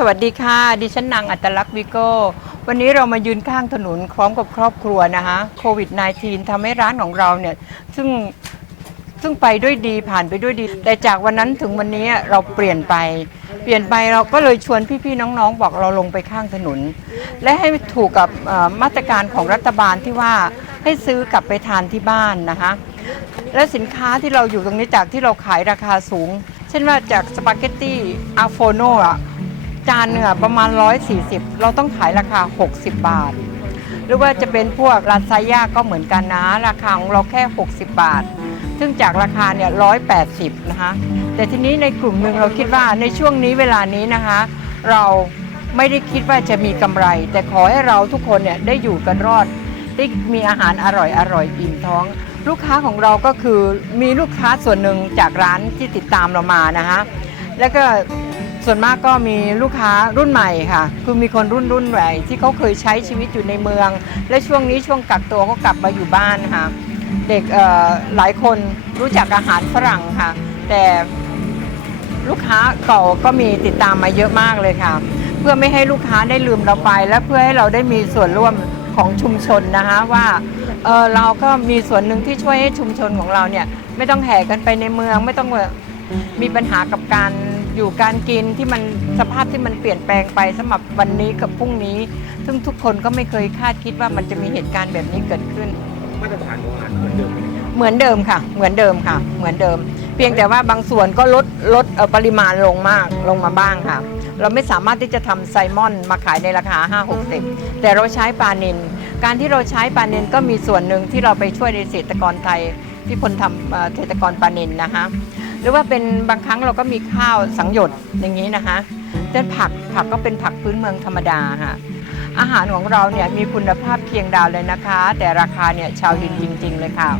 สวัสดีค่ะ ดิฉันนางอัตลักษณ์วิโก้ วันนี้เรามายืนข้างถนนพร้อมกับครอบครัวนะคะโควิด -19 ทำให้ร้านของเราเนี่ย ซึ่งซึ่งไปด้วยดีผ่านไปด้วยดี แต่จากวันนั้นถึงวันนี้เราเปลี่ยนไป เปลี่ยนไปเราก็เลยชวนพี่ๆน้องๆ บอกเราลงไปข้างถนน และให้ถูกกับมาตรการของรัฐบาลที่ว่าให้ซื้อกลับไปทานที่บ้านนะคะ และสินค้าที่เราอยู่ตรงนี้จากที่เราขายราคาสูง เช่นว่าจากสปาเกตตี้อาโฟโนอะ จานหนึ่งอะประมาณ 140 เราต้องขายราคา 60 บาท หรือว่าจะเป็นพวกลาซาญ่าก็เหมือนกันนะ ราคาของเราแค่ 60 บาท ซึ่งจากราคาเนี่ย180 นะคะ แต่ทีนี้ในกลุ่มหนึ่งเราคิดว่าในช่วงนี้เวลานี้นะคะ เราไม่ได้คิดว่าจะมีกำไร แต่ขอให้เราทุกคนเนี่ยได้อยู่กันรอด ได้มีอาหารอร่อยอร่อยอิ่มท้อง ลูกค้าของเราก็คือมีลูกค้าส่วนหนึ่งจากร้านที่ติดตามเรามานะคะแล้วก็ ส่วนมากก็มีลูกค้ารุ่นใหม่ค่ะ คือมีคนรุ่นรุ่นใหม่ที่เขาเคยใช้ชีวิตอยู่ในเมือง และช่วงนี้ช่วงกักตัวก็กลับมาอยู่บ้านค่ะ เด็กหลายคนรู้จักอาหารฝรั่งค่ะ แต่ลูกค้าเก่าก็มีติดตามมาเยอะมากเลยค่ะ เพื่อไม่ให้ลูกค้าได้ลืมเราไป และเพื่อให้เราได้มีส่วนร่วมของชุมชนนะคะว่าเออเราก็มีส่วนหนึ่งที่ช่วยให้ชุมชนของเราเนี่ยไม่ต้องแห่กันไปในเมืองไม่ต้องมีปัญหากับการ อยู่การกินที่มันสภาพที่มันเปลี่ยนแปลงไปสำหรับวันนี้กับพรุ่งนี้ ซึ่งทุกคนก็ไม่เคยคาดคิดว่ามันจะมีเหตุการณ์แบบนี้เกิดขึ้น มาตรฐานของอาหารเหมือนเดิมไหมครับเหมือนเดิมค่ะ เหมือนเดิมค่ะ เหมือนเดิม เพียงแต่ว่าบางส่วนก็ลดลดเอ่อปริมาณลงมากลงมาบ้างค่ะ เราไม่สามารถที่จะทำไซมอนมาขายในราคา 5 60 แต่เราใช้ปลานิน การที่เราใช้ปลานินก็มีส่วนหนึ่งที่เราไปช่วยในเกษตรกรไทยที่คนทำเอ่อเกษตรกรปลานินนะคะ หรือว่าเป็นบางครั้งเราก็มีข้าวสังหยดอย่างนี้นะคะแต่ผักผักก็เป็นผักพื้นเมืองธรรมดาค่ะอาหารของเราเนี่ยมีคุณภาพเพียงดาวเลยนะคะ แต่ราคาเนี่ยชาวดินจริง ๆ เลยค่ะ